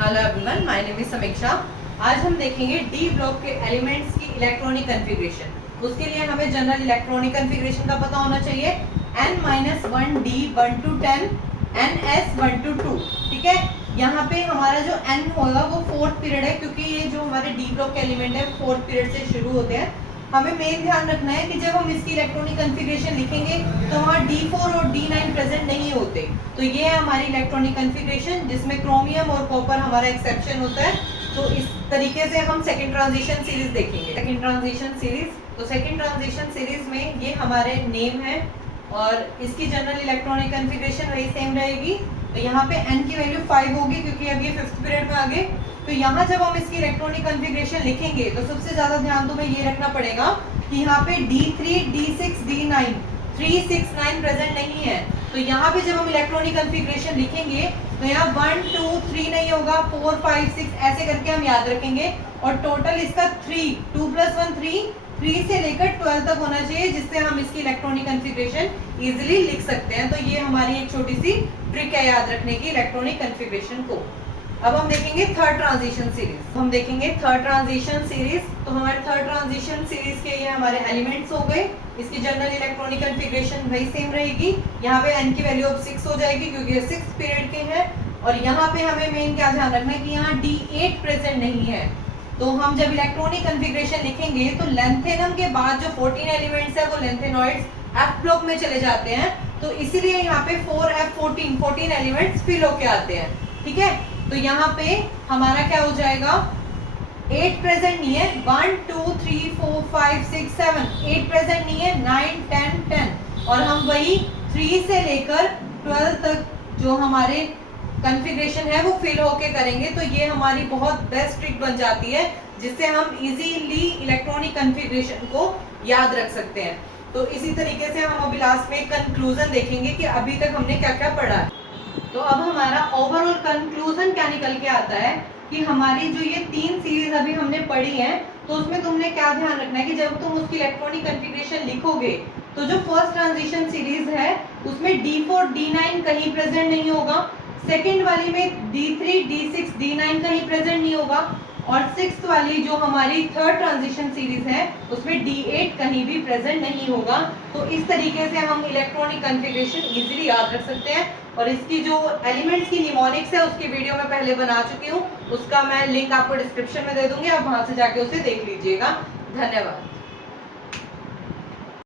Hello everyone, my name is समीक्षा। आज हम देखेंगे डी ब्लॉक के एलिमेंट्स की इलेक्ट्रॉनिक कॉन्फ़िगरेशन। उसके लिए हमें जनरल इलेक्ट्रॉनिक कॉन्फ़िगरेशन का पता होना चाहिए। n-1 d 1 to 10 ns 1 to 2। ठीक है, यहाँ पे हमारा जो n होगा वो फोर्थ पीरियड है, क्योंकि ये जो हमारे डी ब्लॉक के एलिमेंट है फोर्थ पीरियड से शुरू होते हैं। हमें मेन ध्यान रखना है कि जब हम इसकी इलेक्ट्रॉनिक कॉन्फ़िगरेशन लिखेंगे तो वहाँ D4 और D9 प्रेजेंट नहीं होते। तो ये है हमारी इलेक्ट्रॉनिक कॉन्फ़िगरेशन, जिसमें क्रोमियम और कॉपर हमारा एक्सेप्शन होता है। तो इस तरीके से हम सेकंड ट्रांजिशन सीरीज देखेंगे। सेकंड ट्रांजिशन सीरीज, तो सेकंड ट्रांजिशन सीरीज में ये हमारे नेम है और इसकी जनरल इलेक्ट्रॉनिक कॉन्फ़िगरेशन वही सेम रहेगी। तो यहाँ पे n की वैल्यू 5 होगी, क्योंकि अब ये फिफ्थ पीरियड में आ गए। तो यहाँ जब हम इसकी इलेक्ट्रॉनिक कॉन्फ़िगरेशन लिखेंगे तो सबसे ज्यादा ध्यान तुम्हें ये रखना पड़ेगा कि यहाँ पे D3, D6, D9 3, 6, 9 प्रेजेंट नहीं है। तो यहाँ पे जब हम इलेक्ट्रॉनिक कॉन्फ़िगरेशन लिखेंगे तो यहाँ 1, 2, 3 नहीं होगा, 4, 5, 6 ऐसे करके हम याद रखेंगे। और टोटल इसका 3, 2 + 1 3 से लेकर 12 तक होना चाहिए, जिससे हम इसकी इलेक्ट्रॉनिक कॉन्फ़िगरेशन इजीली लिख सकते हैं। तो ये हमारी एक छोटी सी ट्रिक है याद रखने की इलेक्ट्रॉनिक कॉन्फ़िगरेशन को। अब हम देखेंगे थर्ड ट्रांजिशन सीरीज। हम देखेंगे थर्ड ट्रांजिशन सीरीज। तो हमारे थर्ड ट्रांजिशन सीरीज के ये हमारे एलिमेंट्स हो गए। इसकी जनरल इलेक्ट्रॉनिक कॉन्फ़िगरेशन वही सेम रहेगी। यहाँ पे n की वैल्यू अब 6 हो जाएगी, क्योंकि ये 6th पीरियड के हैं। और यहाँ पे हमें मेन क्या ध्यान रखना है कि यहाँ D8 प्रेजेंट नहीं है। तो हम जब इलेक्ट्रॉनिक कॉन्फ़िगरेशन लिखेंगे तो लेंथेनम के बाद जो 14 एलिमेंट्स है वो लेंथेनॉइड्स F ब्लॉक में चले जाते हैं। तो इसीलिए यहाँ पे 4F14 एलिमेंट्स फिल होके आते हैं। ठीक है, तो यहाँ पे हमारा क्या हो जाएगा, 8 प्रेजेंट नहीं है, 1, 2, 3, 4, 5, 6, 7 8 प्रेजेंट नहीं है, 9, 10, 10। और हम वही 3 से लेकर 12 तक जो हमारे कॉन्फ़िगरेशन है वो फिल होके करेंगे। तो ये हमारी बहुत बेस्ट ट्रिक बन जाती है, जिससे हम इजीली इलेक्ट्रॉनिक कॉन्फ़िगरेशन को याद रख सकते हैं। तो इसी तरीके से हम अभी लास्ट में कंक्लूजन देखेंगे कि अभी तक हमने क्या क्या पढ़ा है। तो अब हमारा ओवरऑल कंक्लूजन क्या निकल के आता है कि हमारी जो ये 3 सीरीज अभी हमने पढ़ी है, तो उसमें तुमने क्या ध्यान रखना है कि जब तुम उसकी इलेक्ट्रॉनिक कॉन्फ़िगरेशन लिखोगे तो जो फर्स्ट ट्रांजिशन सीरीज है उसमें D4, D9 कहीं प्रेजेंट नहीं होगा। सेकेंड वाली में D3, D6, D9 कहीं प्रेजेंट नहीं होगा। और 6th वाली जो हमारी थर्ड ट्रांजिशन सीरीज है उसमें D8 कहीं भी प्रेजेंट नहीं होगा। तो इस तरीके से हम इलेक्ट्रॉनिक कॉन्फ़िगरेशन इजीली याद रख सकते हैं। और इसकी जो एलिमेंट्स की निमोनिक्स है उसकी वीडियो मैं पहले बना चुकी हूँ, उसका मैं लिंक आपको डिस्क्रिप्शन में दे दूंगी, आप वहां से जाके उसे देख लीजिएगा। धन्यवाद।